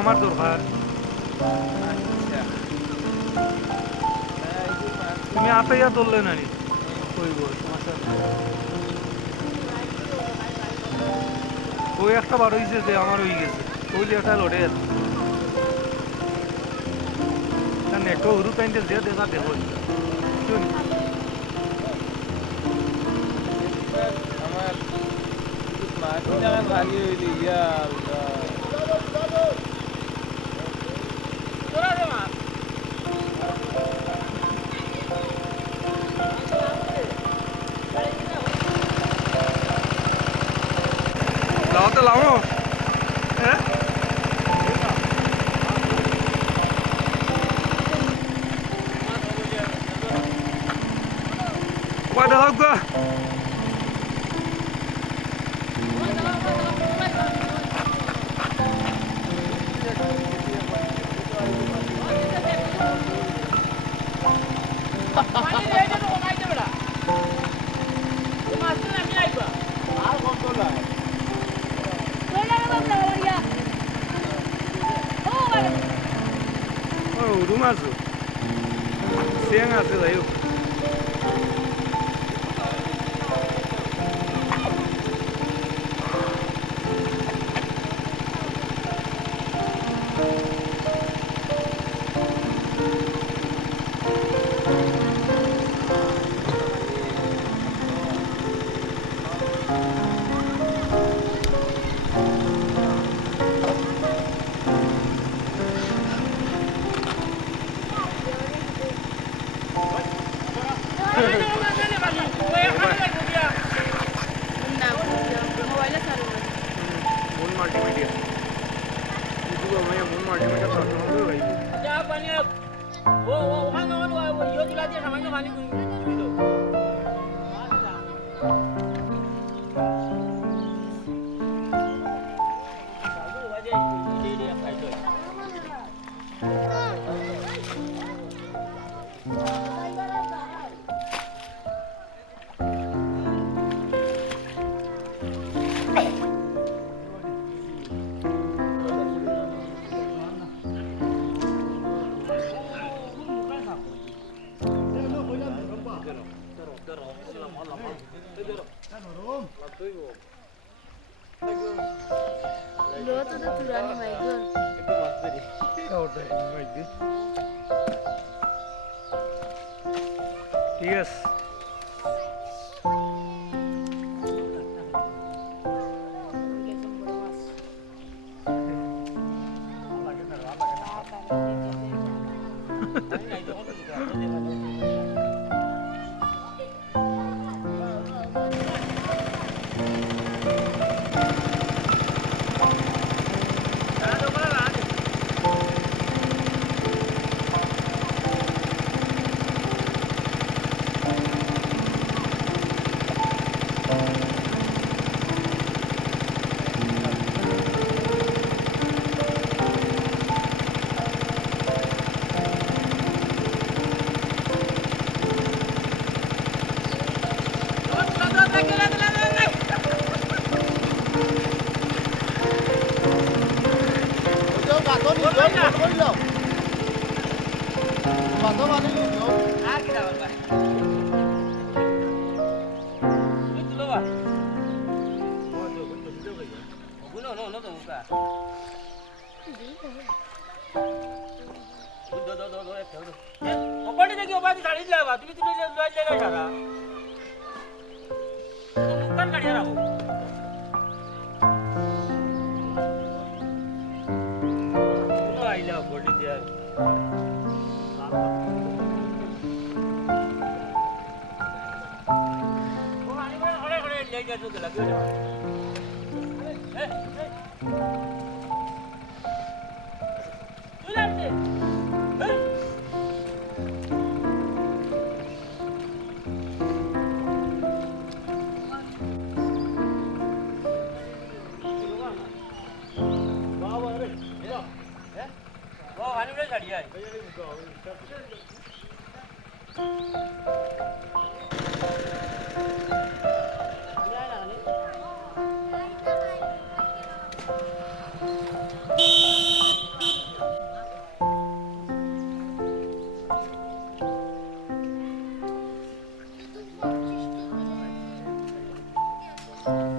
আমার দরকার তুমি আতাইয়া ধরলে নানি কইব সমস্যা ওই একটা বার হয়েছে যে আমার হয়ে গেছে ওই যে একটা লড়ের নেটো উরু প্যান্টে যে দেখা দেখো আমার মাটি লাগান ভাগি হইলি ইয়া লাওতে লাও হ্যাঁ কয়টা লাগবে রুম আছে সিয়াং আছে যাই হোক मून मल्टीमीडिया यूट्यूब में मून मल्टीमीडिया सर्च करोगे भाई क्या बने वो वो यो दिला दिया समझ में मानी कोई Lo tuh turani Michael. itu mas tadi और तो like this yes Đâu?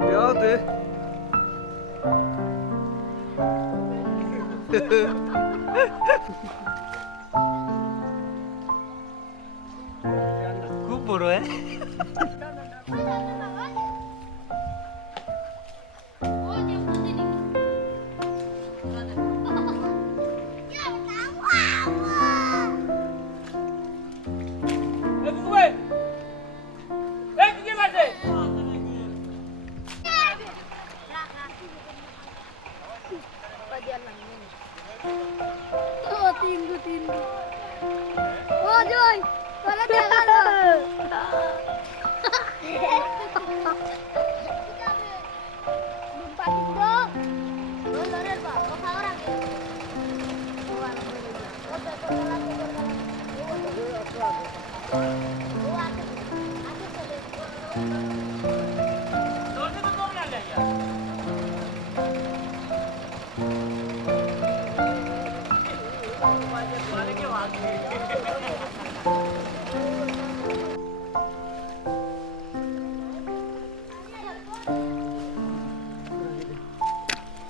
Đéo thế. खूप बरं आहे. Tinggu. Oh Joy, mana dia kan? Empat bro. Bener pak, kau orang.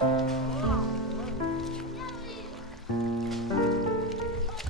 Thank you.